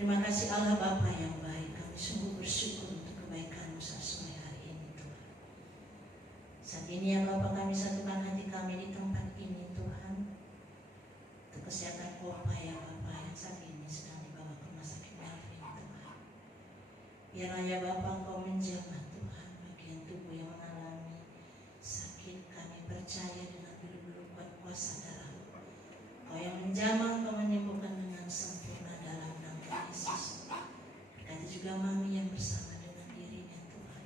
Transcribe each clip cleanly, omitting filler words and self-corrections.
Terima kasih Allah Bapa yang baik. Kami sungguh bersyukur untuk kebaikan-Mu saat sore hari ini Tuhan. Saat ini ya Bapa, kami satukan hati kami di tempat ini Tuhan, untuk kesehatan Opa ya Bapa yang saat ini sedang dibawa ke rumah sakit Melvin Tuhan. Biarlah ya Bapa Engkau menjamah Tuhan bagian tubuh yang mengalami sakit. Kami percaya dengan bulu-bulu kuat kuasa darah-Mu, Kau yang menjamah, Kau menyembuhkan dengan sempurna dalam nama Yesus. Berkati juga Mami yang bersama dengan dirinya Tuhan.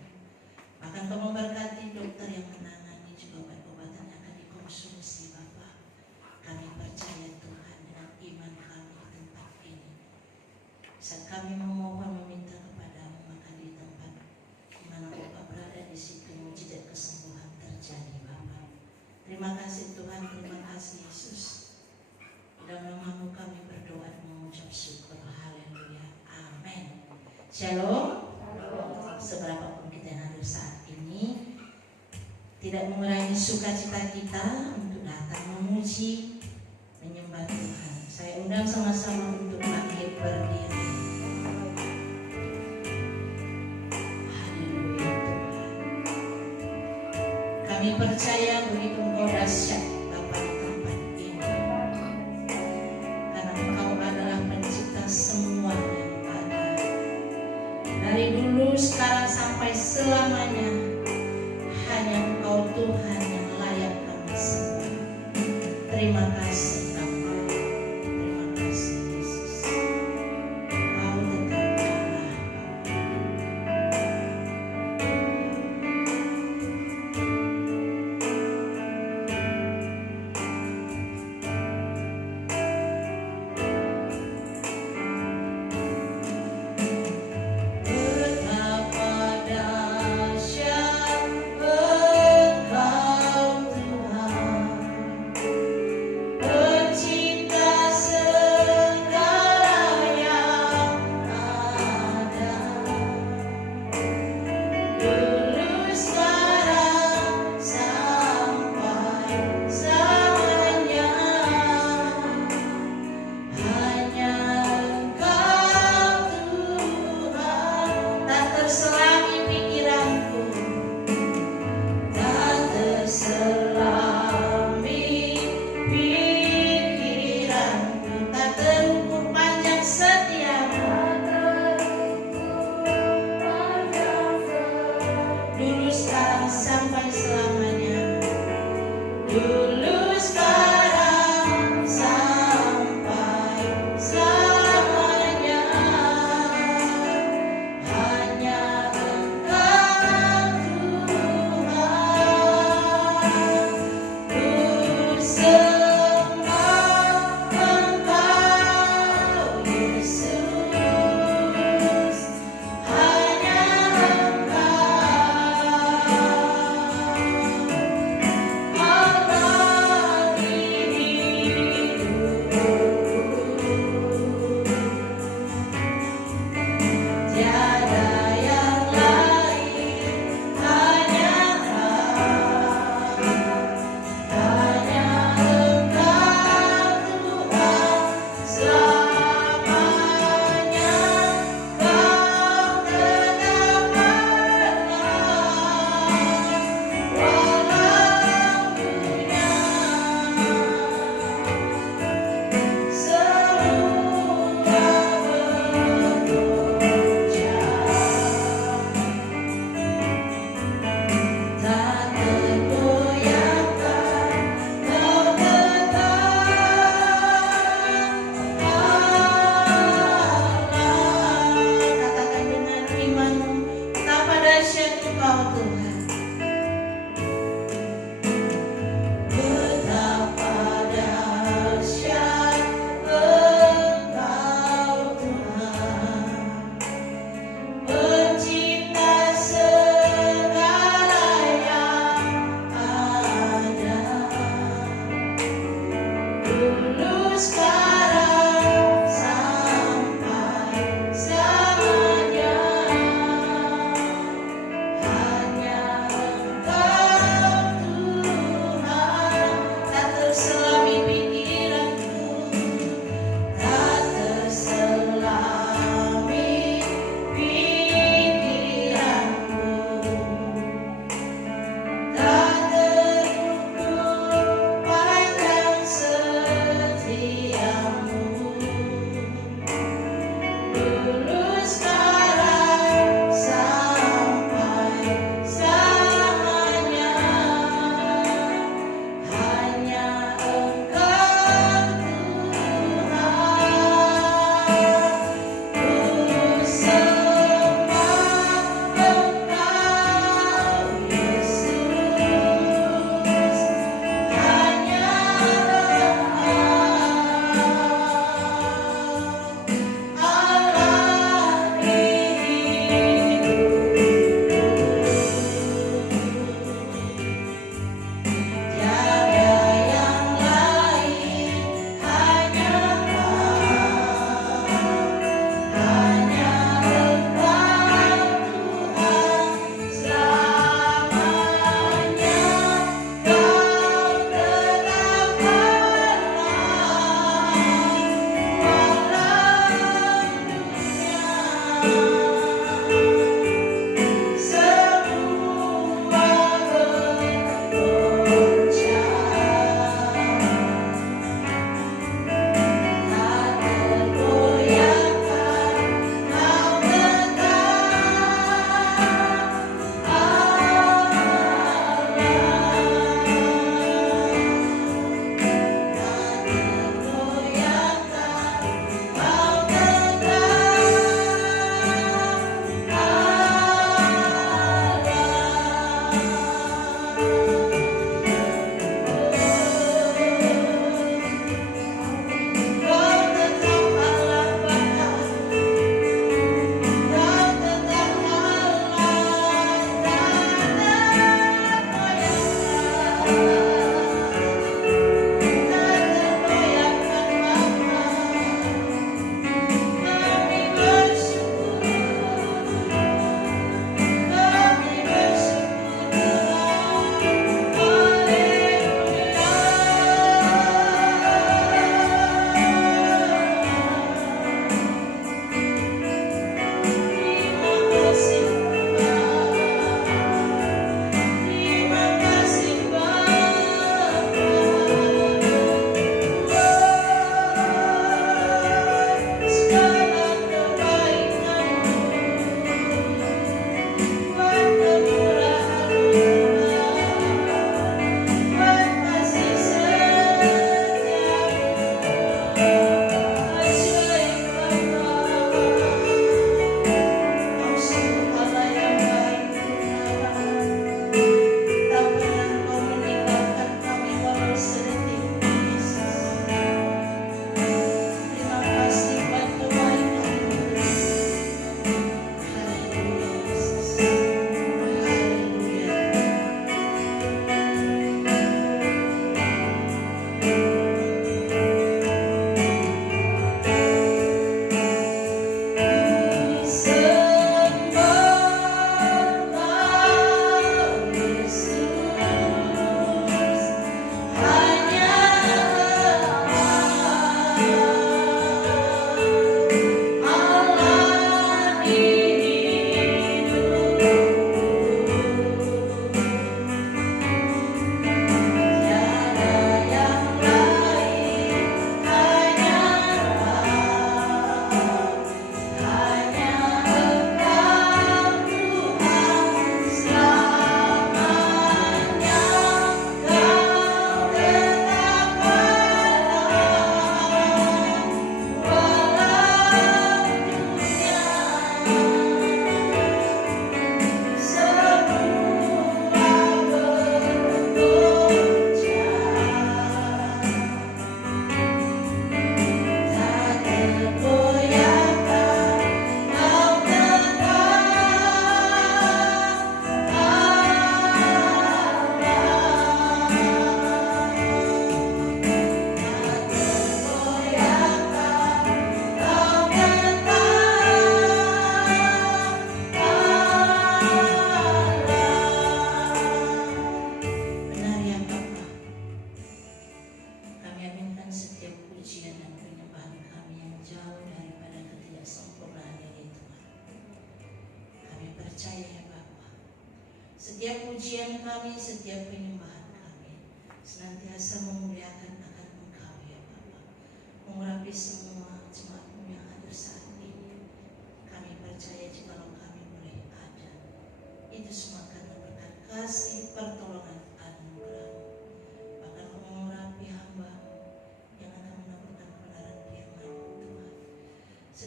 Bahkan Kau memberkati dokter yang menangani juga obat-obatan yang akan dikonsumsi Bapa. Kami percaya Tuhan dengan iman kami di tempat ini. Saat kami memohon meminta kepada-Mu, maka di tempat di mana Bapa berada di situ mujizat kesembuhan terjadi Bapa. Terima kasih Tuhan, terima kasih Yesus. Dalam nama-Mu kami berdoa dan mengucap syukur. Haleluya. Amin. Shalom. Seberapapun kita yang hadir saat ini, tidak mengurangi sukacita kita untuk datang memuji, menyembah Tuhan. Saya undang sama-sama untuk bangkit berdiri. Haleluya Tuhan. Kami percaya begitu Engkau dahsyat Bapa di tempat ini, karena Engkau adalah pencipta semua yang ada. Dari dulu, sekarang, sampai selamanya, hanya Engkau Tuhan yang layak kami sembah. Terima kasih Bapa, terima kasih Yesus. Kau tetap Allah Bapa. Betapa Setiap pujian kami, setiap penyembahan kami senantiasa memuliakan akan Engkau ya Bapa. Mengurapi semua jemaat-Mu yang hadir saat ini.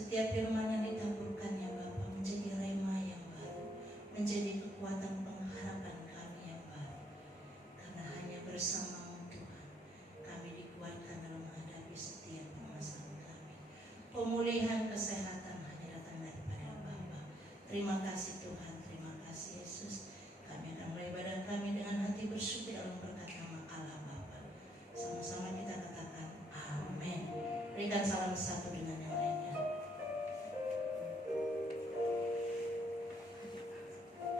Setiap firman yang ditaburkannya Bapa menjadi rema yang baru, menjadi kekuatan pengharapan kami yang baru. Karena hanya bersama-Mu Tuhan, kami dikuatkan dalam menghadapi setiap permasalahan kami. Pemulihan kesehatan hanya datang daripada Bapa. Terima kasih Tuhan, terima kasih Yesus. Kami akan mulai ibadah kami dengan hati bersyukur dalam berkat nama Allah Bapa. Sama-sama kita katakan amin. Berikan salam satu dengan yang lainnya.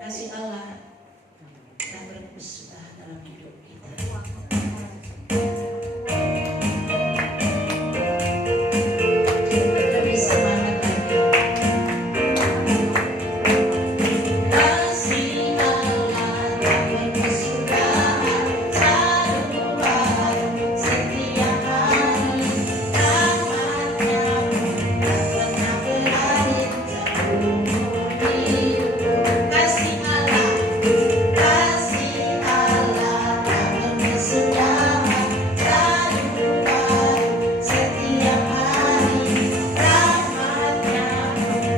Kasih Allah tak berkesudah dalam hidup kita. Lebih semangat lagi. Kasih Allah tak berkesudah selalu baru setiap hari. Rahmat-Nya tak pernah berakhir seumur hidupku. Kasih Allah tak berkesudah selalu baru setiap hari. Rahmat-Nya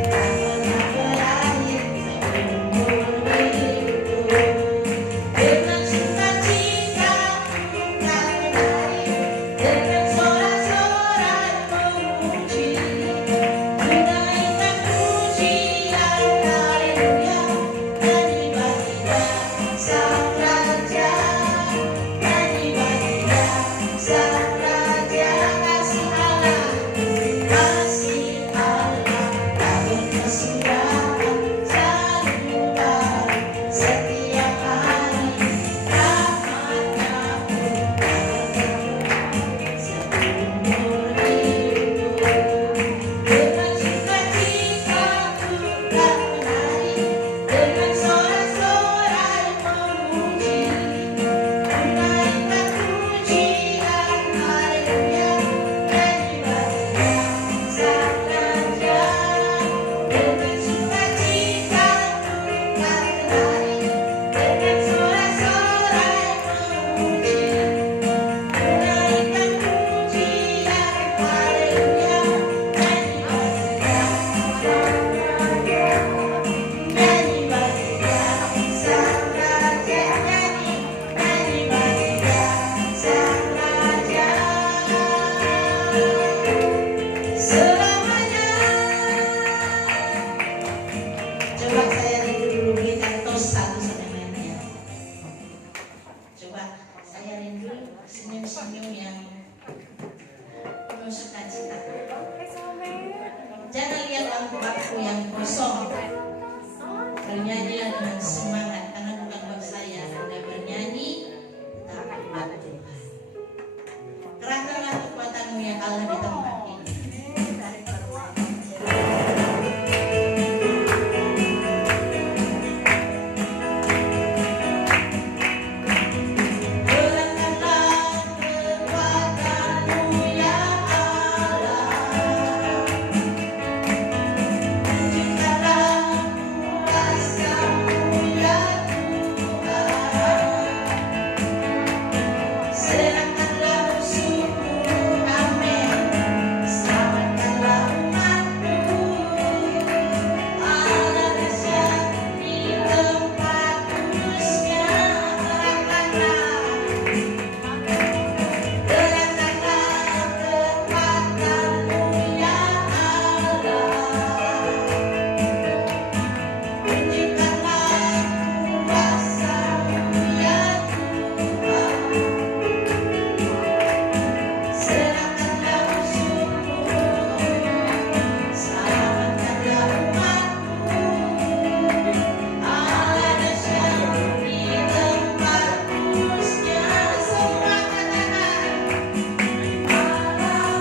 tak pernah berakhir seumur hidupku. Dengan sukacita ku kan menari, dengan sorak-sorai memuji, menaikkan pujian haleluya. Nyanyi bagi Dia Sang Raja, nyanyi bagi Dia Sang Raja. Kasih Allah tak berkesudahan selalu baru setiap hari. Rahmat-Nya seumur hidupku. Dengan sukacita ku kan menari, dengan sorak-sorai memuji, menaikkan pujian haleluya. Nyanyi bagi Dia Sang Raja, dengan sukacita ku kan menari, dengan sorak-sorai memuji, menaikkan pujian haleluya. Nyanyi bagi Dia nyanyi bagi Dia Sang Raja, nyanyi bagi Dia Sang Raja selamanya. Coba saya rindu dulu, kita tos satu sama lainnya. Coba saya rindu senyum-senyum yang penuh sukacita. Jangan lihat bangku yang kosong. Bernyanyilah dengan semangat, karena bukan buat saya Anda bernyanyi, tetapi buat Tuhan. Kerahkanlah kekuatan-Mu ya Allah di tempat ini. Kerahkanlah kekuatan-Mu ya Allah. Tunjukkanlah kuasa-Mu ya Tuhan. Serahkanlah musuhku, amin. Selamatkanlah umat-Mu. Allah dahsyat di tempat kudus-Nya. Kerahkanlah kekuatan-Mu ya Allah. Tunjukkanlah kuasa-Mu ya Tuhan. Serahkanlah musuhku, selamatkanlah umat-Mu. Allah dahsyat di tempat kudus-Nya. Semua katakan Allah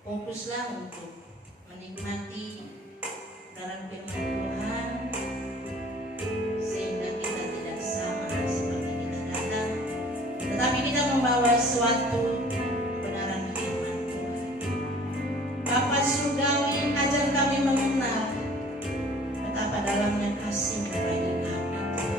Fokuslah untuk menikmati dalam firman Tuhan, sehingga kita tidak sama seperti kita datang, tetapi kita membawa suatu kebenaran firman Tuhan. Bapa surgawi, ajar kami mengenal betapa dalamnya kasih-Mu bagi kami, Tuhan.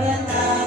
Betapa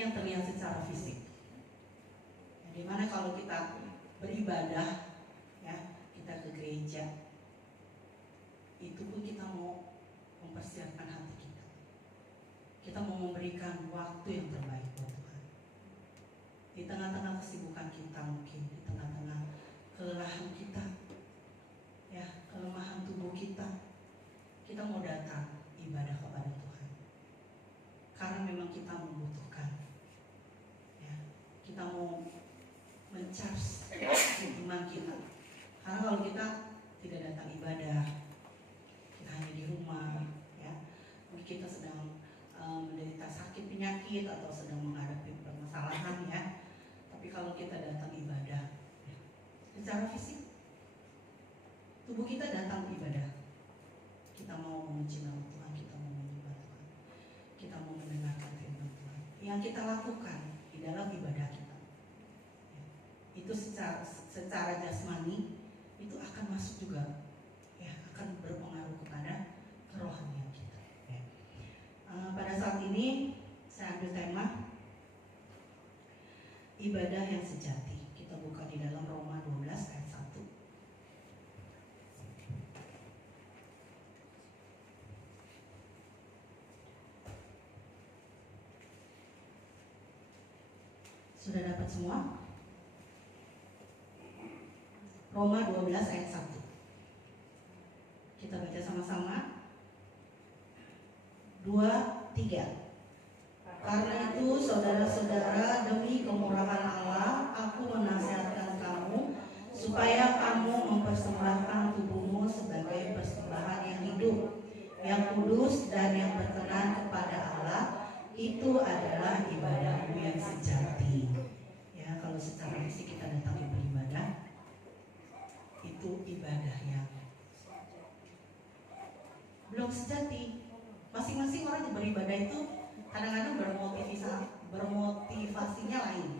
Ini yang terlihat secara fisik. Dimana kalau kita beribadah, ya, kita ke gereja, itu pun kita mau mempersiapkan hati kita. Kita mau memberikan waktu yang terbaik buat Tuhan. Di tengah-tengah kesibukan kita mungkin, di tengah-tengah kelelahan kita, ya, kelemahan tubuh kita mau datang ibadah kepada Tuhan. Karena memang kita membutuhkan, ya, kita mau mencharge iman kita. Karena kalau kita tidak datang ibadah, kita hanya di rumah, ya, mungkin kita sedang menderita sakit penyakit atau sedang menghadapi permasalahan, ya. Tapi kalau kita datang ibadah, ya, secara fisik tubuh kita datang ibadah, kita mau memuji nama Tuhan, kita mau menyembah Tuhan, kita mau mendengarkan firman Tuhan. Yang kita lakukan di dalam ibadah kita, ya, itu secara jasmani itu akan masuk juga, ya, akan berpengaruh kepada kerohanian kita, ya. Pada saat ini saya ambil tema ibadah yang sejati. Kita buka di dalam Roma 12 ayat 1. Sudah dapat semua? Roma 12 ayat 1. Kita baca sama-sama. 2, 3. Karena itu saudara-saudara, demi kemurahan Allah, aku menasihatkan kamu supaya kamu mempersembahkan tubuhmu sebagai persembahan yang hidup, yang kudus dan yang berkenan kepada Allah. Itu adalah ibadahmu yang sejati. Ya, kalau secara fisik kita datang beribadah, itu ibadah yang belum sejati. Masing-masing orang yang beribadah itu kadang-kadang bermotivasinya lain,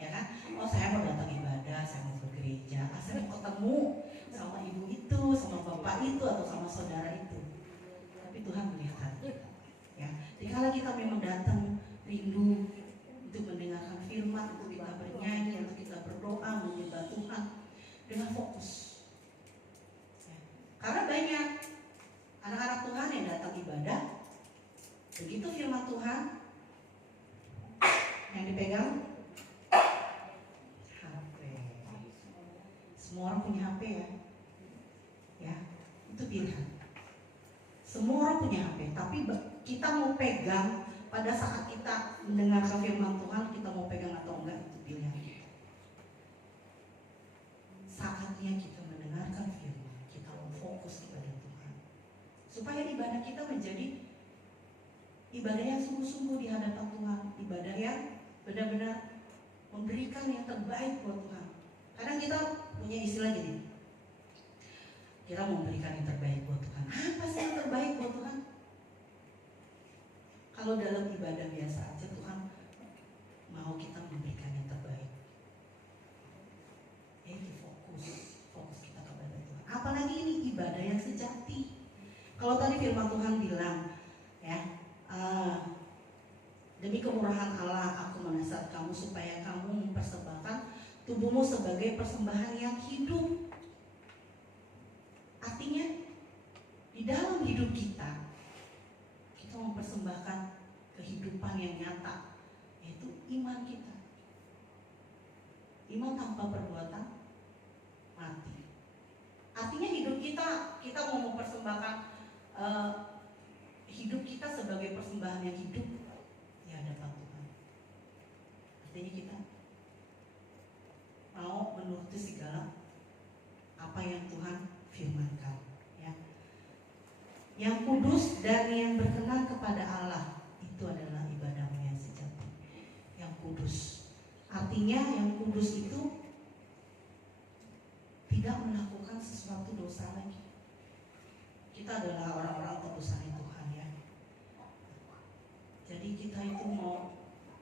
ya kan? Oh, saya mau datang ibadah, saya mau ke gereja, saya mau ketemu sama ibu itu, sama bapak itu, atau sama saudara itu. Tapi Tuhan melihat hati kita, ya. Jadi kalau kita memang datang rindu untuk mendengarkan firman, untuk kita bernyanyi, untuk kita berdoa, menyembah Tuhan dengan fokus, ya. Karena banyak anak-anak Tuhan yang datang ibadah, begitu firman Tuhan yang dipegang HP. Semua orang punya HP, ya, ya, itu pilihan. Semua orang punya HP, tapi kita mau pegang pada saat kita mendengarkan firman Tuhan, kita mau pegang atau enggak, itu pilihan kita. Saatnya kita mendengarkan firman, kita mau fokus kepada Tuhan, supaya ibadah kita menjadi ibadah yang sungguh-sungguh di hadapan Tuhan, ibadah yang benar-benar memberikan yang terbaik buat Tuhan. Kadang kita punya istilah gini, kita mau memberikan yang terbaik buat Tuhan. Apa sih yang terbaik buat Tuhan? Kalau dalam ibadah biasa aja, Tuhan mau kita memberikan yang terbaik. Ini fokus kita kepada Tuhan. Apalagi ini ibadah yang sejati. Kalau tadi firman Tuhan bilang, ya, demi kemurahan Allah aku menasihat kamu supaya kamu mempersembahkan tubuhmu sebagai persembahan yang hidup. Artinya di dalam hidup kita mempersembahkan kehidupan yang nyata, yaitu iman kita. Iman tanpa perbuatan mati. Artinya hidup kita mau mempersembahkan hidup kita sebagai persembahan yang hidup di hadapan Tuhan. Artinya kita mau menuruti segala apa yang Tuhan firmankan, ya. Yang kudus dan yang berkenan kepada Allah, itu adalah ibadahmu yang sejati. Yang kudus, artinya yang kudus itu tidak melakukan sesuatu dosa lagi. Kita adalah orang-orang tebusannya Tuhan, ya. Jadi kita itu mau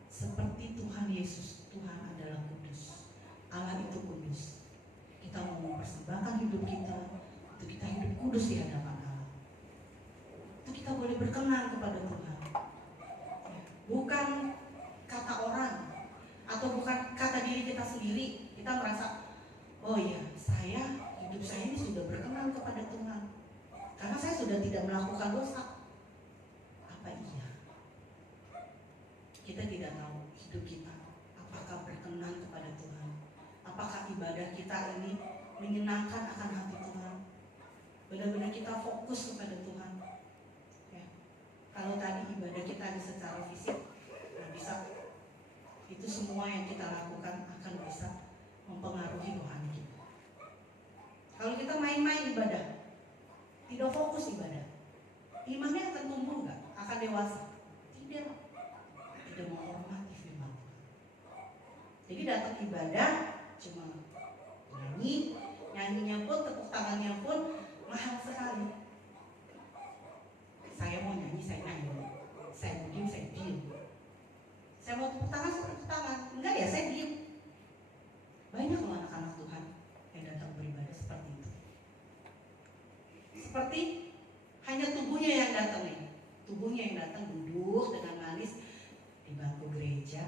seperti Tuhan Yesus. Tuhan adalah kudus, Allah itu kudus. Kita mau mempersembahkan hidup kita untuk kita hidup kudus di hadapan Allah. Itu kita boleh berkenan kepada Tuhan. Bukan kata kita merasa, oh iya, hidup saya ini sudah berkenan kepada Tuhan karena saya sudah tidak melakukan dosa. Apa iya? Kita tidak tahu hidup kita apakah berkenan kepada Tuhan, apakah ibadah kita ini menyenangkan akan hati Tuhan, benar-benar kita fokus kepada Tuhan ya. Kalau tadi ibadah kita hanya secara fisik, nggak bisa. Itu semua yang kita lakukan akan bisa mempengaruhi rohani kita. Kalau kita main-main ibadah, tidak fokus ibadah, imannya akan tumbuh nggak? Akan dewasa? Tidak. Tidak menghormati firman Tuhan. Jadi datang ibadah cuma nyanyinya pun, tepuk tangannya pun mahal sekali. Saya mau nyanyi, saya nyanyi. Saya mau diem, saya diem. Saya mau tepuk tangan, saya tepuk tangan. Enggak ya, saya diem. Banyak loh anak-anak Tuhan yang datang beribadah seperti itu. Seperti hanya tubuhnya yang datang nih. Tubuhnya yang datang duduk dengan manis di bangku gereja,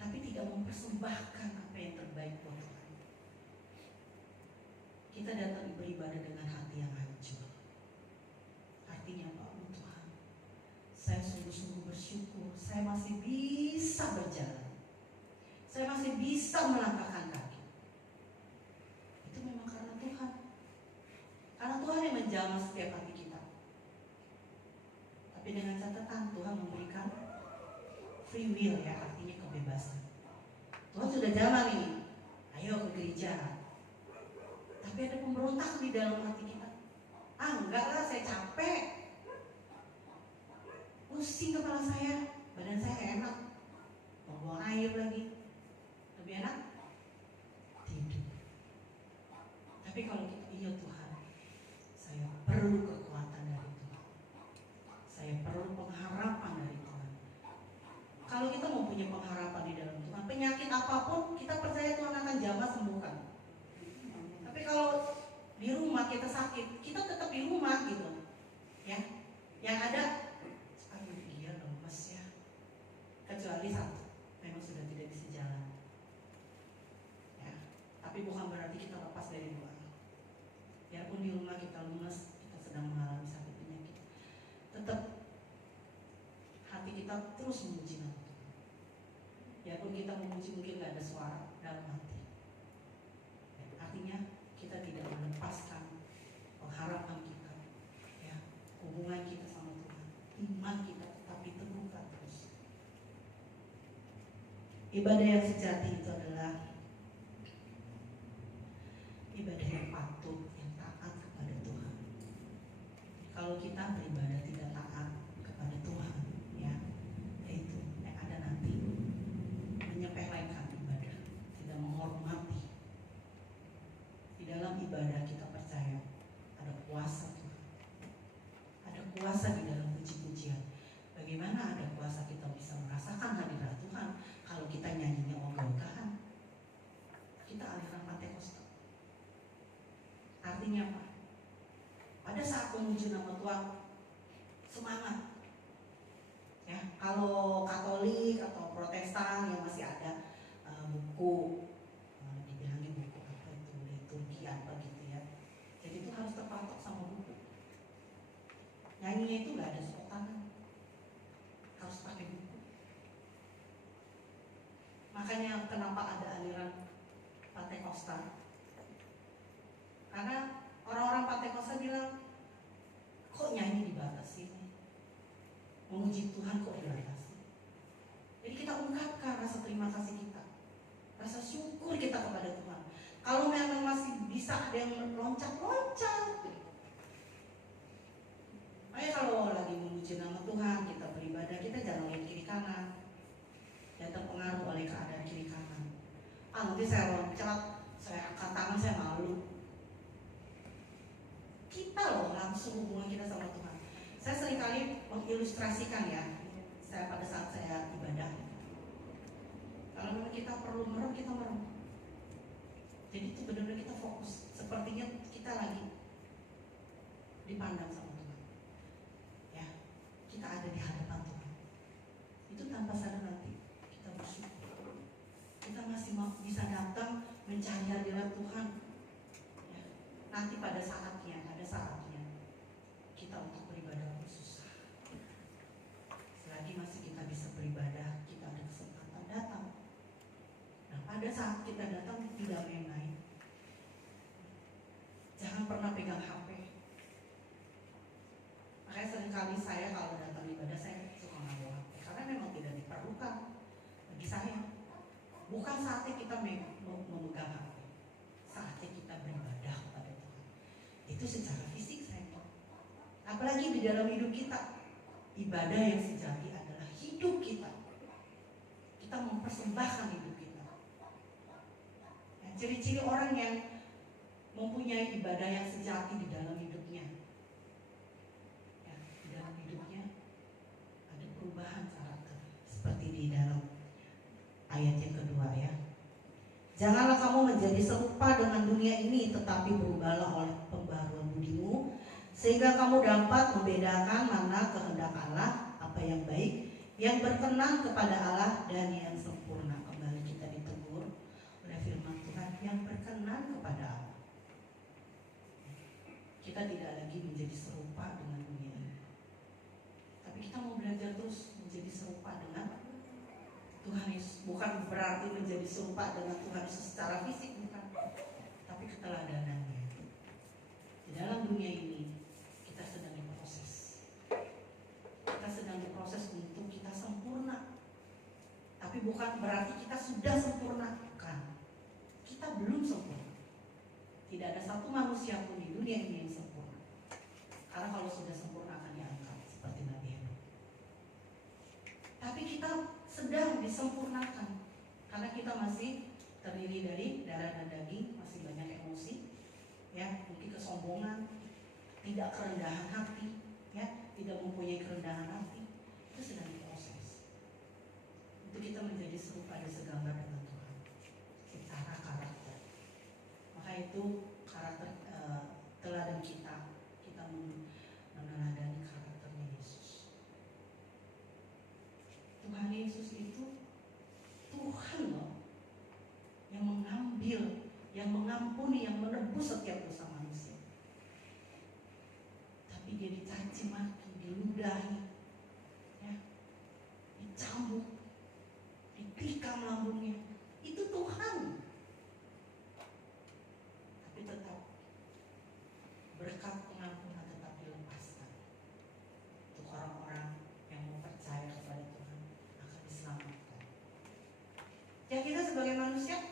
tapi tidak mempersembahkan apa yang terbaik buat Tuhan. Kita datang beribadah dengan hati yang hancur. Artinya apa? Tuhan, saya sungguh-sungguh bersyukur saya masih bisa berjalan, saya masih bisa melangkahkan kaki. Itu memang karena Tuhan. Karena Tuhan yang menjamah setiap hati kita. Tapi dengan catatan Tuhan memberikan free will ya, artinya kebebasan. Tuhan sudah jamah nih, ayo ke gereja. Tapi ada pemberontak di dalam hati kita. Enggak lah, saya capek, pusing kepala saya, badan saya enak, mau buang air lagi. Lebih enak tidur. Tapi kalau kita, iya Tuhan, saya perlu kekuatan dari Tuhan, saya perlu pengharapan dari Tuhan. Kalau kita mau punya pengharapan di dalam Tuhan, penyakit apapun kita percaya Tuhan akan jamah sembuhkan. Tapi kalau di rumah kita sakit, kita tetap di rumah gitu ya. Yang ada, aduh iya lemes ya, kecuali satu, memang sudah tidak bisa jalan ya. Tapi bukan berarti kita lepas dari doa. Biarpun di rumah kita lemes, kita sedang mengalami sakit penyakit, tetap hati kita terus memuji nama Tuhan. Biarpun kita memuji mungkin gak ada suara dalam hati ya, artinya kita tidak melepaskan pengharapan kita ya, hubungan kita sama Tuhan, iman kita tetap diteguhkan terus. Ibadah yang sejati itu adalah ibadah yang patuh, yang taat kepada Tuhan. Kalau kita beribadah tidak taat kepada Tuhan ya, itu yang ada nanti menyepelekan ibadah, tidak menghormati. Di dalam ibadah kita percaya ada kuasa Tuhan, ada kuasa di dalam puji-pujian. Bagaimana ada kuasa kita bisa merasakan hadirat Tuhan kalau kita nyanyinya ogah-ogahan? Kita aliran Pentakosta. Artinya apa? Pada saat memuji nama Tuhan, semangat ya. Kalau Katolik atau Protestan yang masih ada buku, dibilangin buku apa itu, liturgi apa gitu ya, jadi itu harus terpatok sama buku. Nyanyinya itu gak ada tepuk tangan, harus pakai buku. Makanya kenapa ada aliran Pentakosta? Karena orang-orang Pentakosta bilang, kok nyanyi dibatasi, memuji Tuhan kok dibatasi. Jadi kita ungkapkan rasa terima kasih kita, rasa syukur kita kepada Tuhan. Kalau memang masih bisa ada yang loncat-loncat, makanya kalau lagi memuji nama Tuhan, kita beribadah, kita jangan lihat kiri kanan, jangan terpengaruh oleh keadaan kiri kanan. Nanti saya loncat, saya angkat tangan, saya malu. Kita loh langsung hubungan kita sama Tuhan. Saya seringkali mengilustrasikan ya, saya pada saat saya ibadah, kalau memang kita perlu merem, kita merem. Jadi itu benar-benar kita fokus, sepertinya kita lagi dipandang sama Tuhan ya, kita ada di hadapan Tuhan. Itu tanpa sadar nanti kita bersyukur, masih bisa datang mencari hadirat Tuhan. Ya, nanti ada saatnya kita untuk beribadah khusus. Selagi masih kita bisa beribadah, kita ada kesempatan datang. Nah, pada saat kita datang tidak main-main. Jangan pernah pegang HP. Makanya seringkali saya kalau datang ibadah saya suka nggak bawa HP karena memang tidak diperlukan bagi saya. Bukan saatnya kita memegang HP, saatnya kita beribadah kepada Tuhan. Itu secara fisik saya. Apalagi di dalam hidup kita, ibadah yang sejati adalah hidup kita. Kita mempersembahkan hidup kita. Nah, ciri-ciri orang yang mempunyai ibadah yang sejati di dalam hidupnya. Ya, di dalam hidupnya ada perubahan karakter. Seperti di dalam ayat yang kedua ya. Janganlah kamu menjadi serupa dengan dunia ini, tetapi berubahlah oleh pembaharuan budimu, sehingga kamu dapat membedakan mana kehendak Allah, apa yang baik, yang berkenan kepada Allah dan yang sempurna. Kembali kita ditegur oleh firman Tuhan, yang berkenan kepada Allah. Kita tidak lagi menjadi serupa dengan dunia ini, tapi kita mau belajar terus menjadi serupa dengan Tuhan Yesus. Bukan berarti menjadi serupa dengan Tuhan Yesus secara fisik, bukan, tapi keteladanannya. Di dalam dunia ini kita sedang diproses. Kita sedang diproses untuk kita sempurna. Tapi bukan berarti kita sudah sempurna, bukan. Kita belum sempurna. Tidak ada satu manusia pun di dunia ini yang sempurna. Karena kalau sudah sempurna akan diangkat seperti Nabi Henok. Tapi kita sedang disempurnakan karena kita masih terdiri dari darah dan daging, masih banyak emosi, ya, mungkin kesombongan, tidak kerendahan hati, ya, tidak mempunyai kerendahan hati. Itu sedang diproses untuk kita menjadi serupa dan segambar dengan Tuhan secara karakter. Maka itu karakter teladan kita meneladani karakternya Yesus. Tuhan Yesus itu Tuhan loh, yang mengambil, yang mengampuni, yang menebus setiap dosa manusia. Tapi dia dicaci maki, diludahi, ya, dicambuk, ditikam lambungnya. Itu Tuhan. Tapi tetap berkat pengampunan tetap dilepaskan untuk orang-orang yang mau percaya kepada Tuhan akan diselamatkan. Ya, kita sebagai manusia,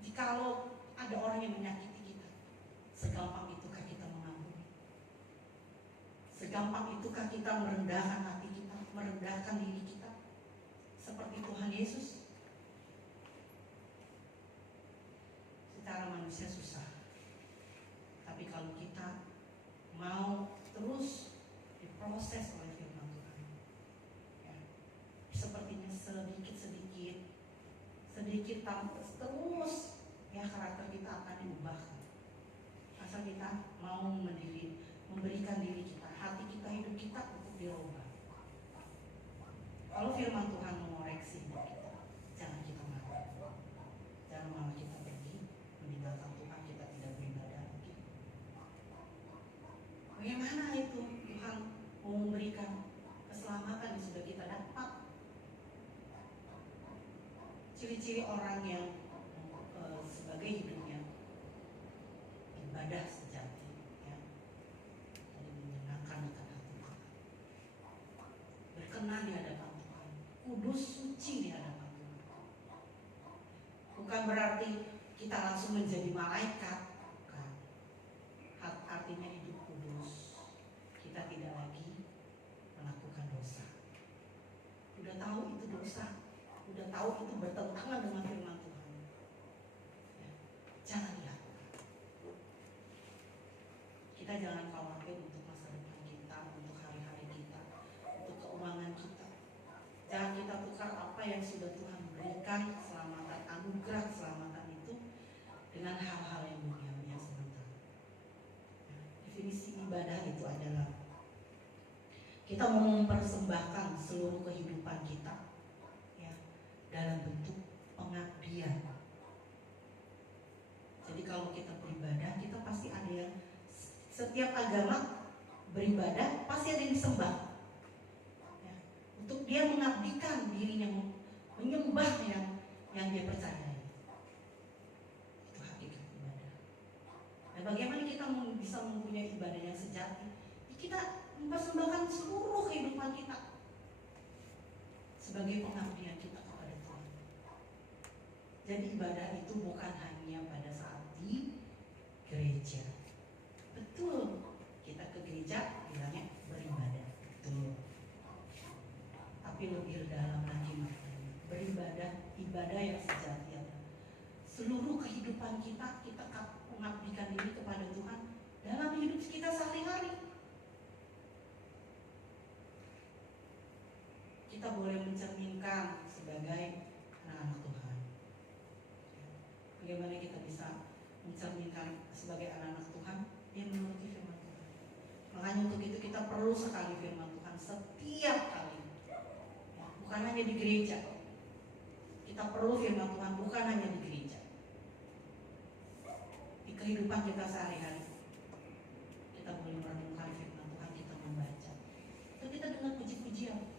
jikalau ada orang yang menyakiti kita, segampang itukah kita mengampuni? Segampang itukah kita merendahkan hati kita, merendahkan diri kita seperti Tuhan Yesus? Secara manusia susah. Tapi kalau kita mau terus diproses oleh firman Tuhan, ya, sepertinya sedikit terus, ya, karakter kita akan diubahkan. Asal kita mau memberikan diri kita, hati kita, hidup kita untuk dirubah. Kalau firman Tuhan mengoreksi hidup kita, jangan kita marah, jangan malah kita pergi meninggalkan Tuhan, kita tidak beribadah lagi. Bagaimana itu Tuhan mau memberikan keselamatan yang sudah kita dapat? Ciri-ciri orang yang sebagai hidupnya ibadah sejati, ya, dan menyenangkan di hadapan Tuhan, berkenan di hadapan Tuhan, kudus, suci di hadapan Tuhan. Bukan berarti kita langsung menjadi malaikat, bukan. Artinya hidup kudus. Kita tidak lagi melakukan dosa. Udah tahu itu dosa, udah tahu itu bertentangan dengan firman Tuhan, ya, jangan dilakukan. Kita jangan khawatir untuk masa depan kita, untuk hari-hari kita, untuk keuangan kita. Jangan kita tukar apa yang sudah Tuhan berikan, keselamatan, anugerah keselamatan itu, dengan hal-hal yang duniawi yang sementara. Ya, definisi ibadah itu adalah kita mau mempersembahkan seluruh kehidupan kita, ya, dalam bentuk pengabdian. Jadi kalau kita beribadah, kita pasti ada yang, setiap agama beribadah pasti ada yang disembah ya, untuk dia mengabdikan dirinya, menyembah yang dia percayai. Itu hakikat ibadah. Dan bagaimana kita bisa mempunyai ibadah yang sejati? Kita mempersembahkan seluruh kehidupan kita sebagai pengabdian kita kepada Tuhan. Jadi ibadah itu bukan hanya pada saat di gereja. Betul, kita ke gereja bilangnya beribadah, betul. Tapi lebih dalam lagi maknanya beribadah, ibadah yang sejati adalah seluruh kehidupan kita mengabdikan diri kepada Tuhan dalam hidup kita sehari-hari. Kita boleh mencerminkan sebagai anak-anak Tuhan. Bagaimana kita bisa mencerminkan sebagai anak-anak Tuhan? Dia menuruti firman Tuhan. Makanya untuk itu kita perlu sekali firman Tuhan setiap kali. Ya, bukan hanya di gereja. Kita perlu firman Tuhan bukan hanya di gereja. Di kehidupan kita sehari-hari. Kita boleh merenungkan firman Tuhan, kita membaca. Itu kita dengar puji-pujian.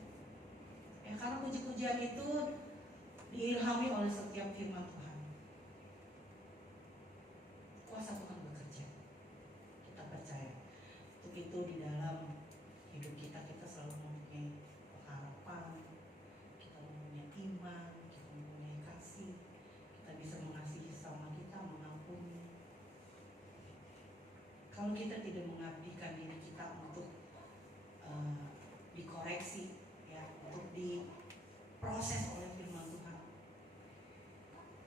Ya, karena puji-pujian itu diilhami oleh setiap firman Tuhan. Kuasa Tuhan bekerja. Kita percaya. Untuk itu di dalam hidup kita selalu mempunyai pengharapan, kita mempunyai iman, kita mempunyai kasih, kita bisa mengasihi sesama kita, mengampuni. Kalau kita tidak mengabdikan diri kita untuk dikoreksi, ya, untuk diproses oleh firman Tuhan,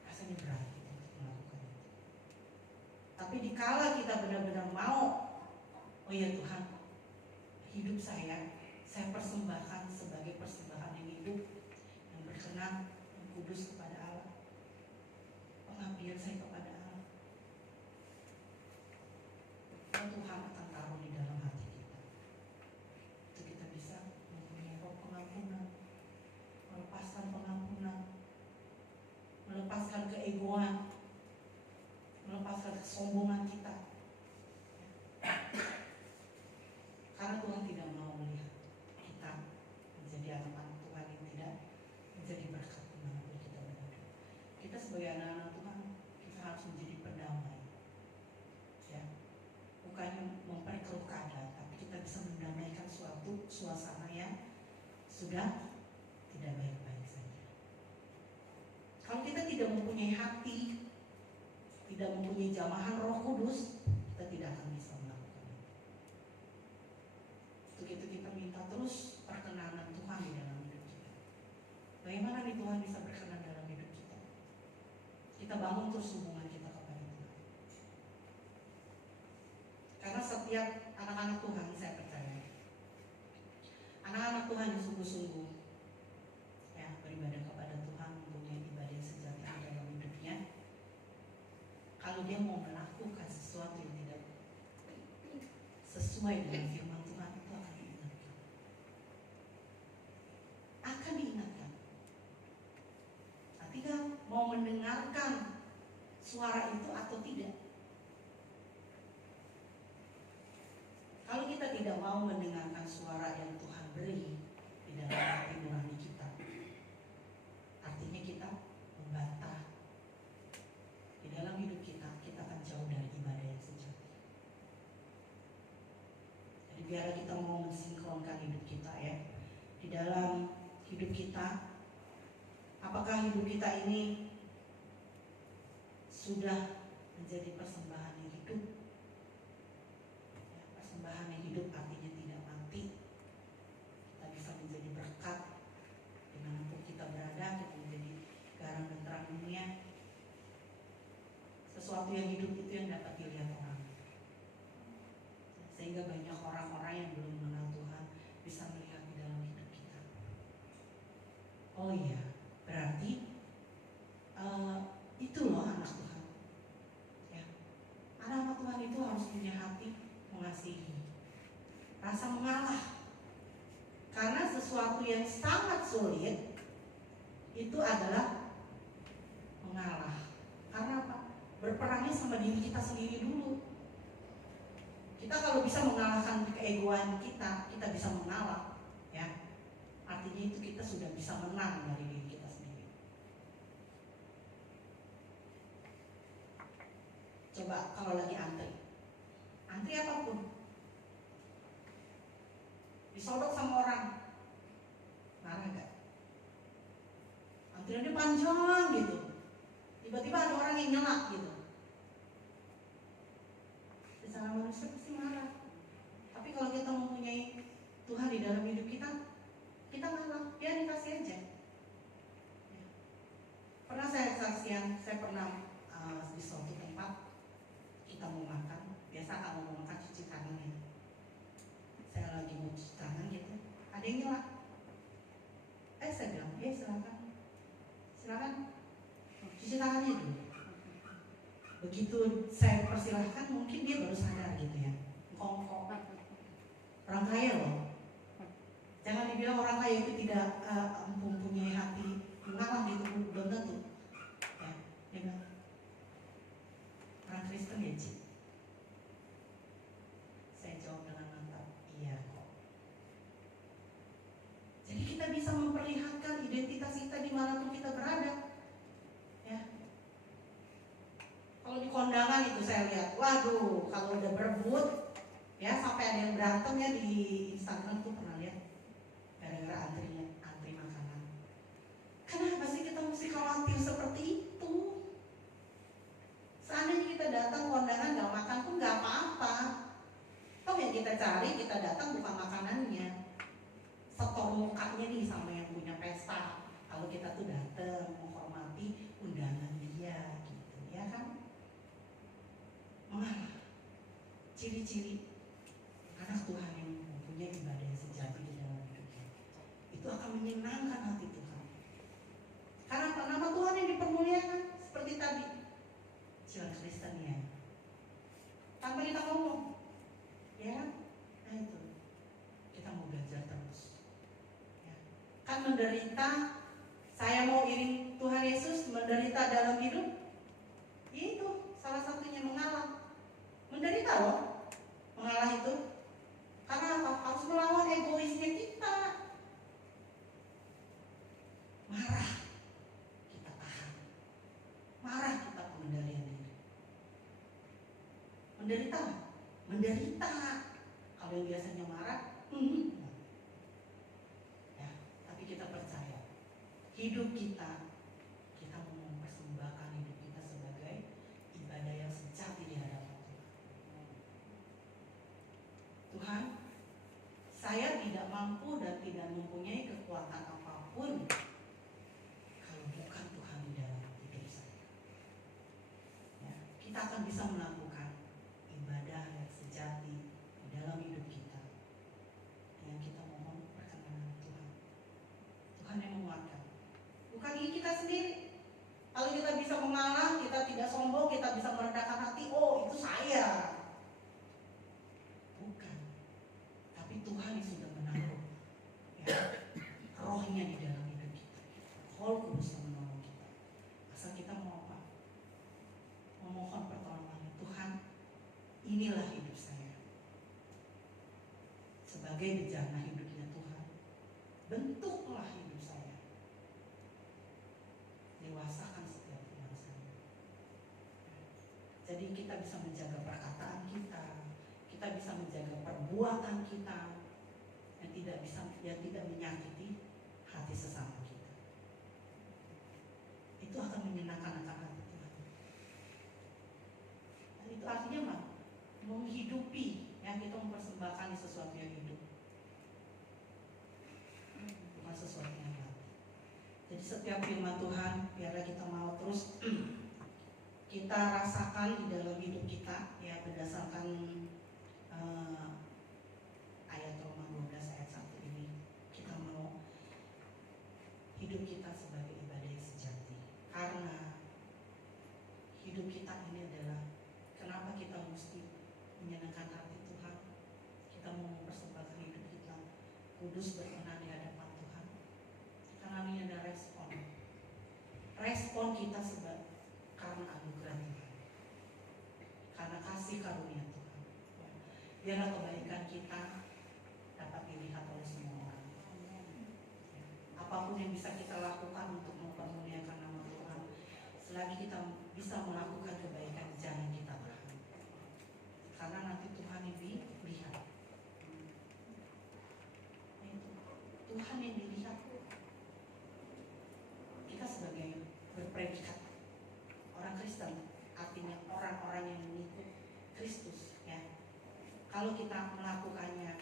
rasanya berat untuk melakukan itu. Tapi dikala kita benar-benar mau, oh ya Tuhan, hidup saya persembahkan sebagai persembahan yang hidup, yang berkenan, yang kudus kepada Allah. Pengabdian saya kepada Allah, dan Tuhan akan taruh di dalam hati kita. Itu kita bisa mempunyai roh pengampunan, melepaskan pengampunan, melepaskan keegoan, melepaskan kesombongan kita. Karena Tuhan tidak mau melihat kita menjadi anak-anak Tuhan yang tidak menjadi berkat dimanapun kita berada. Kita sebagai anak-anak Tuhan, kita harus menjadi pendamai, ya, bukannya memperkeruh keadaan, tapi kita bisa mendamaikan suatu suasana yang sudah tidak baik-baik saja. Kalau kita tidak mempunyai hati, tidak mempunyai jamahan Roh Kudus, kita tidak akan bisa melakukan itu. Untuk itu kita minta terus perkenanan Tuhan di dalam hidup kita. Bagaimana nih Tuhan bisa berkenan dalam hidup kita? Kita bangun terus hubungan kita kepada Tuhan. Karena setiap anak-anak Tuhan, saya percaya, anak-anak Tuhan yang sungguh-sungguh ya beribadah kepada Tuhan, mempunyai ibadah yang sejati dalam hidupnya, kalau dia mau melakukan sesuatu yang tidak sesuai dengan firman Tuhan, itu akan diingatkan. Akan diingatkan. Ketika mau mendengarkan suara itu atau tidak. Kalau kita tidak mau mendengarkan suara yang Tuhan beri di dalam hati nurani kita, artinya kita membantah. Di dalam hidup kita akan jauh dari ibadah yang sejati. Jadi biar kita mau mensinkronkan hidup kita, ya, di dalam hidup kita, apakah hidup kita ini sudah menjadi persembahan yang hidup? Ya, persembahan yang hidup artinya tidak mati. Kita bisa menjadi berkat dimanapun kita berada, kita menjadi garam dan terang dunia. Sesuatu yang hidup itu yang dapat dilihat orang, sehingga banyak orang-orang yang belum mengenal Tuhan bisa melihat di dalam hidup kita. Oh iya, berarti itu loh anak Tuhan, ya. Anak-anak Tuhan itu harus punya hati mengasihi, rasa mengalah. Karena sesuatu yang sangat sulit itu adalah mengalah. Karena apa? Berperangnya sama diri kita sendiri dulu. Kita kalau bisa mengalahkan keegoan kita, kita bisa mengalah, ya. Artinya itu kita sudah bisa menang dari diri kita sendiri. Coba kalau lagi antri apapun, disodok sama orang, marah gak? Antriannya panjang gitu, tiba-tiba ada orang yang nyelak gitu. Secara manusia pasti marah. Tapi kalau kita mempunyai Tuhan di dalam hidup kita, kita ngalah, ya dikasih aja. Pernah saya kesaksian, saya pernah di suatu tempat kita mau makan, biasa kalau mau makan cuci tangan ya. Saya lagi mau cuci tangan gitu, ada yang nyelak. Saya bilang, silakan cuci tangannya dulu. Begitu saya persilahkan, mungkin dia baru sadar gitu ya. Kongkong, orang kaya loh. Jangan dibilang orang kaya itu tidak mempunyai hati mengalah gitu, belum tentu. Ya, dia bilang, orang Kristen ya Ci? Saya jawab dengan mantap, iya kok. Jadi kita bisa memperlihatkan identitas kita dimanapun kita berada. Ya. Kalau di kondangan itu saya lihat, waduh, kalau udah berebut, ya sampai ada yang berantem ya di Instagram tuh pernah lihat, gara-gara antri makanan. Kenapa sih kita mesti khawatir seperti itu? Seandainya kita datang kondangan gak makan pun gak apa-apa. Toh yang kita cari, kita datang bukan makanannya, setor mukanya nih sama yang punya pesta. Kalau kita tuh datang menghormati undangan dia, gitu ya kan? Mengalah. Ciri-ciri anak Tuhan yang mempunyai ibadah yang sejati di dalam hidupnya, itu akan menyenangkan hati Tuhan. Karena apa? Nama Tuhan yang dipermuliakan. Seperti tadi, jiwa Kristen ya, tanpa kita ngomong, ya kan? Nah itu, kita mau belajar terus ya. Kan menderita, saya mau iring Tuhan Yesus menderita dalam hidup, itu salah satunya mengalah. Menderita loh, mengalah itu. Karena apa? Harus melawan egoisnya kita. Marah, kita tahan. Marah, kita pengendalian diri. Menderita, menderita. Kalau yang biasanya marah, ya. Tapi kita percaya, hidup kita mau mempersembahkan hidup kita sebagai ibadah yang sejati di hadapan Tuhan. Tuhan, saya tidak mampu dan tidak mempunyai kekuatan apapun kalau bukan Tuhan di dalam hidup saya. Ya, kita akan bisa melakukan ibadah yang sejati di dalam hidup kita dengan kita mohon perkenanan Tuhan. Tuhan yang menguatkan, bukan diri kita sendiri. Kalau kita bisa mengalah, kita tidak sombong, kita bisa merendahkan hati, oh itu saya. Bukan. Tapi Tuhan yang sudah menaruh ya, rohnya di dalam hidup kita. Roh Kudus yang menolong kita. Asal kita mau apa? Memohon pertolongan Tuhan. Inilah hidup saya. Sebagai bejana hidupnya Tuhan, bentuklah hidup saya. Dewasakan setiap firman saya. Jadi kita bisa menjaga perkataan kita bisa menjaga perbuatan kita, yang tidak menyakiti hati sesama kita. Itu akan menyenangkan hati Tuhan. Dan itu artinya apa? Menghidupi, yang kita mempersembahkan sesuatu yang hidup, bukan sesuatu yang mati. Jadi setiap firman Tuhan, biarlah kita mau terus kita rasakan di dalam hidup kita, ya, berdasarkan ayat Roma 12 ayat 1 ini. Kita mau hidup kita sebagai ibadah yang sejati. Karena hidup kita ini adalah kenapa kita mesti menyenangkan hati Tuhan. Kita mau mempersembahkan hidup kita kudus berkenan di hadapan Tuhan. Karena ini ada respon biarlah kebaikan kita dapat dilihat oleh semua orang. Apapun yang bisa kita lakukan untuk mempermuliakan nama Tuhan, selagi kita bisa melakukan kebaikan, jangan kita tahan, karena nanti Tuhan yang dilihat. Tuhan yang dilihat. Kita sebagai berpredikat orang Kristen, artinya orang-orang yang mengikut Kristus, ya. Kalau kita melakukannya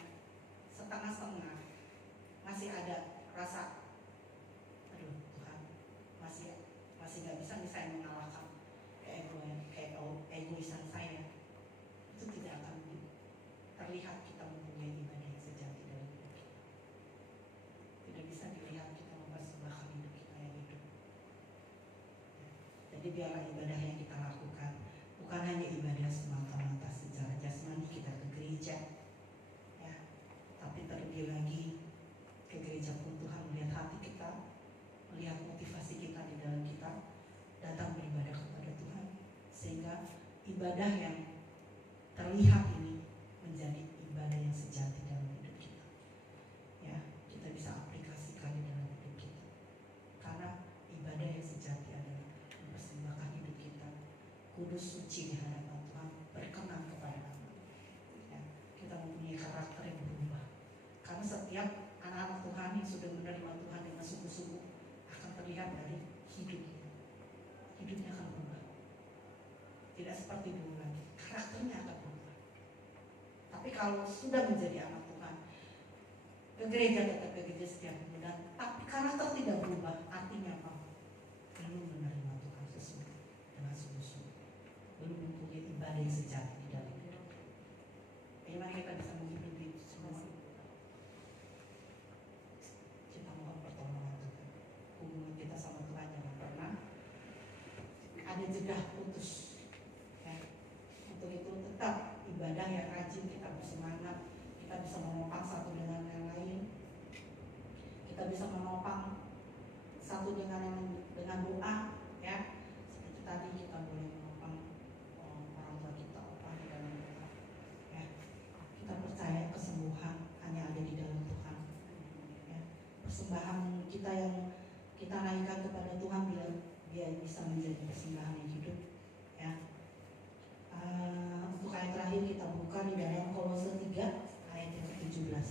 setengah-setengah, masih ada rasa, aduh Tuhan, masih nggak bisa nih saya mengalahkan egoisan saya, itu tidak akan terlihat kita mempunyai ibadah yang sejati dalam hidup kita. Tidak bisa dilihat kita mempersembahkan hidup kita yang hidup. Jadi biarlah ibadah yang kita lakukan bukan hanya ibadah semata-mata secara jasmani kita ke gereja, ya, tapi terlebih lagi ke gereja pun Tuhan melihat hati kita, melihat motivasi kita di dalam kita datang beribadah kepada Tuhan, sehingga ibadah yang terlihat ini menjadi ibadah yang sejati dalam hidup kita. Ya, kita bisa aplikasikan di dalam hidup kita. Karena ibadah yang sejati adalah mempersembahkan hidup kita kudus, suci di hadapan Tuhan, berkenan kepada Allah. Ya, kita mempunyai karakter yang berubah. Karena setiap anak-anak Tuhan yang sudah menerima Tuhan dengan sungguh-sungguh akan terlihat dari hidupnya. Hidupnya akan berubah. Tidak seperti dulu lagi. Karakternya akan berubah. Tapi kalau sudah menjadi anak Tuhan, ke gereja tetap ke gereja setiap bulan, tapi karakter tidak berubah. Artinya apa? Belum menerima Tuhan sesuai dengan sungguh-sungguh. Belum mempunyai ibadah yang sejati di dalam hidup. Bagaimana kita bisa menghidupi semua? Kita mohon pertolongan Tuhan. Hubungan kita sama Tuhan jangan pernah ada jeda putus. Ya. Untuk itu tetap ibadah yang rajin, kita bersemangat, kita bisa menopang satu dengan yang lain, kita bisa menopang satu dengan doa, ya. Seperti tadi kita boleh menopang orang tua kita, opah di dalam doa, ya. Kita percaya kesembuhan hanya ada di dalam Tuhan, ya. Persembahan kita yang kita naikkan kepada Tuhan biar bisa menjadi persembahan yang hidup, ya. Untuk ayat terakhir kita buka di dalam Kolose 3 ayat yang ke-17.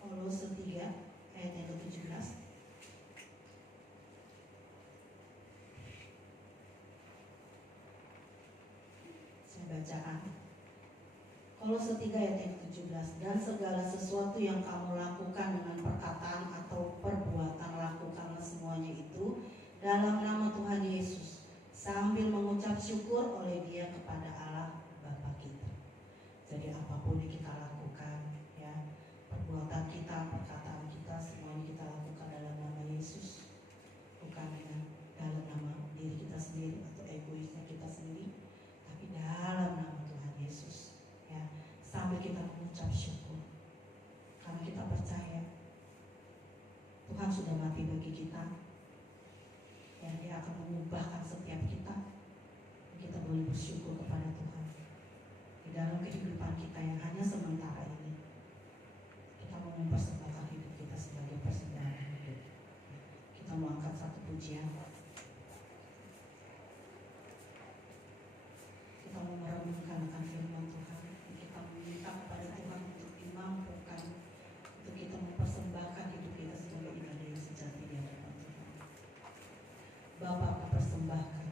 Kolose 3 ayat yang ke-17. Bacaan Kolose 3 ayat yang ke-17. Dan segala sesuatu yang kamu lakukan dengan perkataan atau perbuatan, lakukanlah semuanya itu dalam nama Tuhan Yesus, sambil mengucap syukur oleh Dia kepada Allah Bapa kita. Jadi apapun yang kita lakukan, ya, perbuatan kita, perkataan kita, semuanya kita lakukan dalam nama Yesus, bukan dalam nama diri kita sendiri atau egoisnya kita sendiri, tapi dalam nama Tuhan Yesus, ya, sambil kita mengucap syukur, karena kita percaya Tuhan sudah mati bagi kita, ya, Dia akan mengubahkan setiap kita. Kita boleh bersyukur kepada Tuhan di dalam kehidupan kita yang hanya sementara ini. Kita mau mempersembahkan hidup kita sebagai persembahan hidup. Kita mau angkat satu pujian. Kita mau merenungkan akan firman Tuhan. Kita meminta kepada Tuhan untuk dimampukan, untuk kita mempersembahkan hidup kita sebagai ibadah yang sejati di hadapan Tuhan. Bapa, aku persembahkan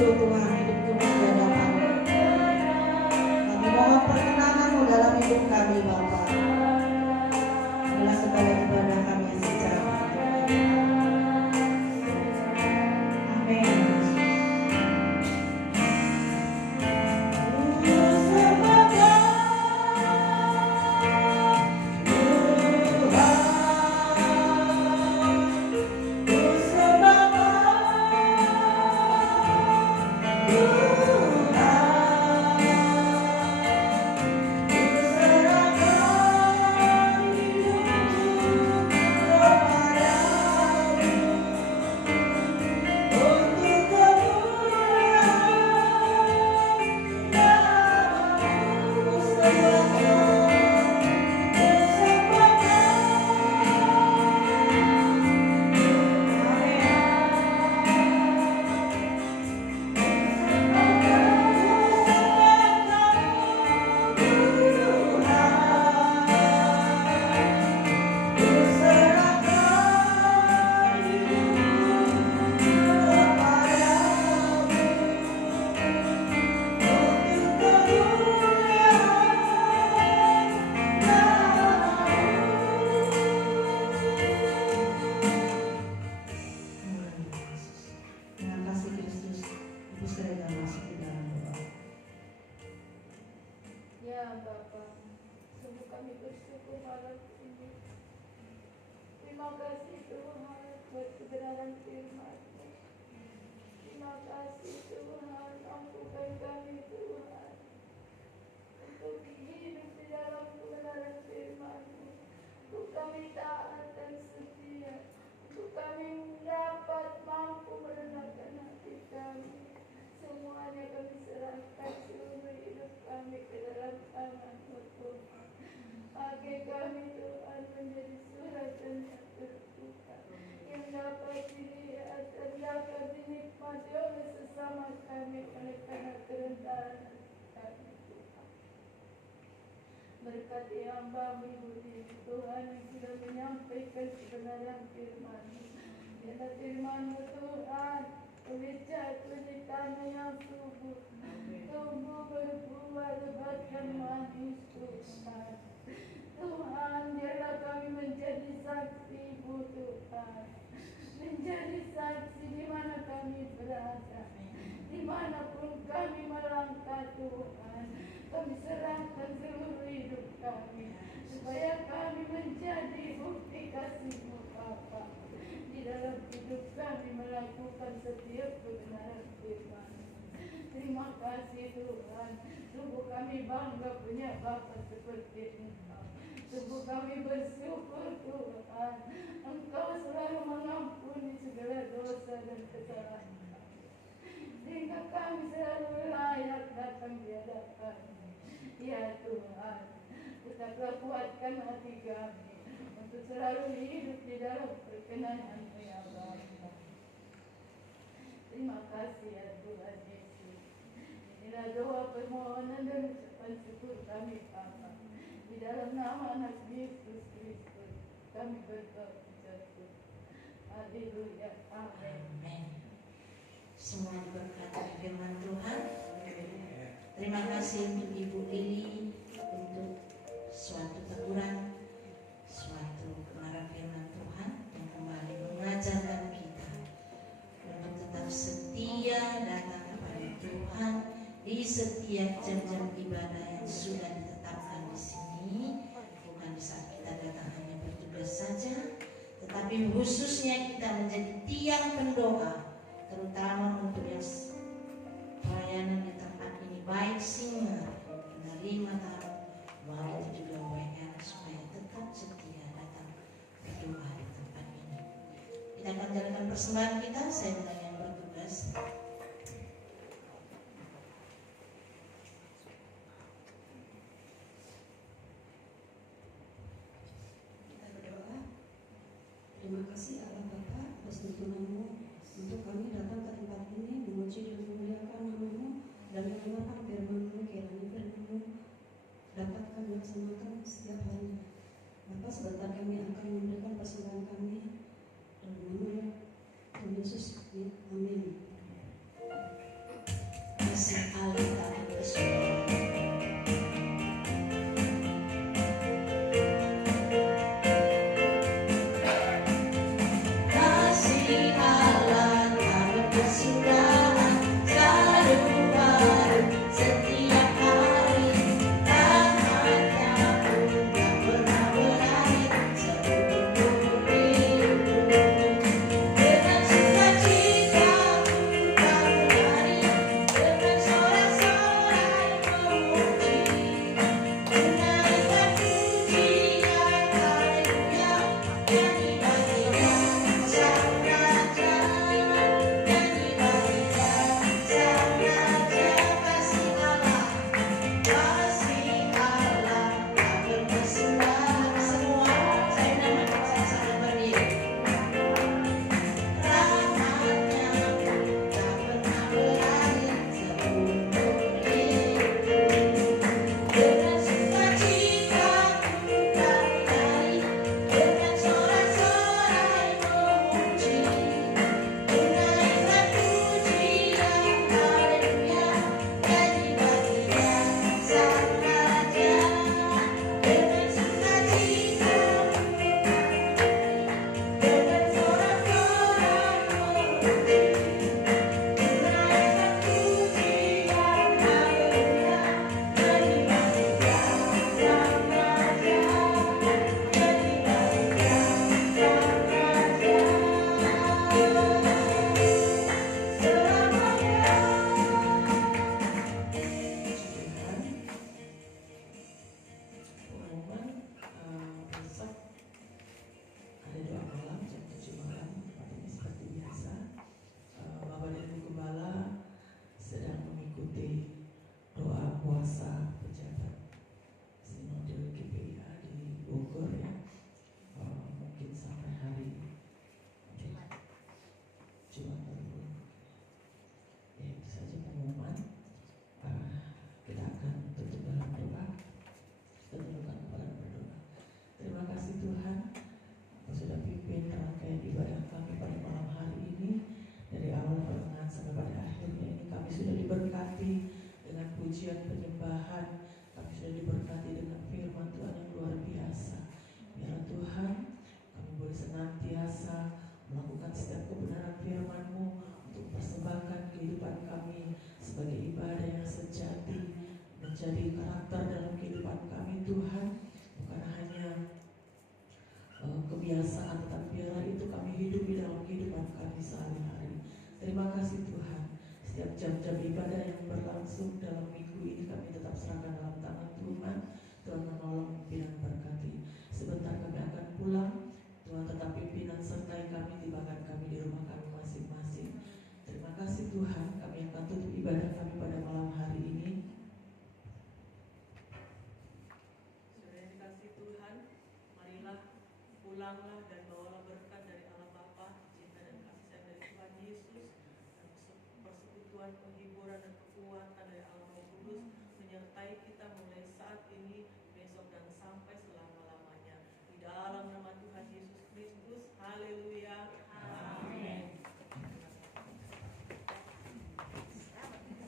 muncul Tuhan, hidup kami di hadapan-Mu. Kami mohon perkenangan-Mu dalam hidup kami Bapa. Inilah segala ibadah kami yang sejati. Amin. Berkati hamba Ibu Tuhan yang sudah menyampaikan kebenaran firman-Mu. Biarlah firman-Mu Tuhan boleh jatuh di tanah yang subur, tumbuh berbuah lebat dan manis Tuhan. Tuhan, biarlah kami menjadi saksi Ibu Tuhan, menjadi saksi di mana kami berada, dimanapun kami melangkah Tuhan. Kami serahkan seluruh hidup kami, supaya kami menjadi bukti kasih-Mu Bapa di dalam hidup kami melakukan setiap kebenaran firman. Terima kasih Tuhan. Sungguh kami bangga punya Bapa seperti Engkau. Sungguh kami bersyukur Tuhan, Engkau selalu mengampuni segala dosa dan kesalahan kami, sehingga kami selalu layak datang di hadapan-Mu. Ya Tuhan, tetaplah kuatkan hati kami untuk selalu hidup di dalam perkenan-Mu ya Bapa. Terima kasih ya Tuhan Yesus. Inilah doa permohonan dan ucapan syukur kami Bapa. Di dalam nama anak Yesus Kristus kami berdoa jatuh. Haleluya. Amin. Amin. Semua diberkati firman Tuhan. Terima kasih untuk Ibu Lili untuk suatu teguran, suatu kebenaran firman Tuhan yang kembali mengajarkan kita untuk tetap setia datang kepada Tuhan di setiap jam-jam ibadah yang sudah ditetapkan di sini. Bukan di saat kita datang hanya bertugas saja, tetapi khususnya kita menjadi tiang pendoa, terutama untuk yang pelayanan di tempat ini, baik singa, penerima tamu, baik itu juga WR, supaya tetap setia datang berdoa di tempat ini. Kita akan jalankan persembahan kita. Saya minta yang bertugas. Kita berdoa. Terima kasih Allah Bapa atas tuntunan-Mu untuk kami datang ke tempat ini memuji dan memuliakan nama-Mu dan mendengarkan firman-Mu. Kiranya firman-Mu dapat kami laksanakan setiap hari. Bapa, sebentar kami akan memberikan persembahan kami dalam nama Tuhan Yesus. Amin. kasih Allah tak akan bersyukur. Kasih Allah tak berkesudahan, selalu baru setiap hari. Rahmat-Nya pun tak pernah berakhir seumur hidupku. Dengan sukacita ku kan berlari, dengan sorak-sorai memuji, menaikkan pujian haleluya, nyanyi bagikan sang raja, nyanyi bagikan sang raja. Kasih Allah tak berkesudahan. Semua saya namakan sama-sama berdiri. Rahmat-Nya pun tak pernah berakhir seumur hidupku. Dengan sukacita ku kan berlari, dengan sorak-sorai memuji, menaikkan pujian haleluya, nyanyi bagikan sang raja. Dengan sukacita ku kan berlari, dengan sorak-sorai memuji, menaikkan pujian haleluya, nyanyi bagikan sang raja, nyanyi bagikan sang raja selamanya. Pengumuman besok ada doa malam jam 7 malam. Tempatnya seperti biasa. Bapak dan Ibu Gembala sedang mengikuti doa puasa pejabat Sinode GPIA di Bogor ya. Mungkin sampai hari Jumat baru. Ya itu saja pengumuman. Kita akan tutup dalam doa. Tentukan kepada berdoa. Terima kasih Tuhan, Engkau sudah pimpin rangkaian ibadah kami pada malam hari ini. Dari awal pertengahan sampai pada akhirnya ini kami sudah diberkati dengan pujian penyembahan. Kami sudah diberkati dengan firman Tuhan yang luar biasa. Biarlah Tuhan kami boleh senantiasa melakukan setiap kebenaran firman-Mu untuk mempersembahkan kehidupan kami sebagai ibadah yang sejati, menjadi karakter dalam kehidupan kami Tuhan. Bukan hanya kebiasaan, tetapi biarlah itu kami hidup di dalam kehidupan kami sehari-hari. Terima kasih Tuhan. Setiap jam-jam ibadah yang berlangsung dalam minggu ini kami tetap serahkan dalam tangan Tuhan. Tuhan menolong, pimpin, berkati. Sebentar kami akan pulang. Tuhan tetap pimpinan sertai kami, tibakan kami di rumah kami masing-masing. Terima kasih Tuhan. Kami akan tutup ibadah kami pada malam hari ini. Saudara yang dikasihi Tuhan, marilah pulanglah dan bawalah berkat dari Allah Bapa, cinta dan kasih sayang dari Tuhan Yesus, dan persekutuan, penghiburan dan kekuatan dari Allah Roh Kudus menyertai kita mulai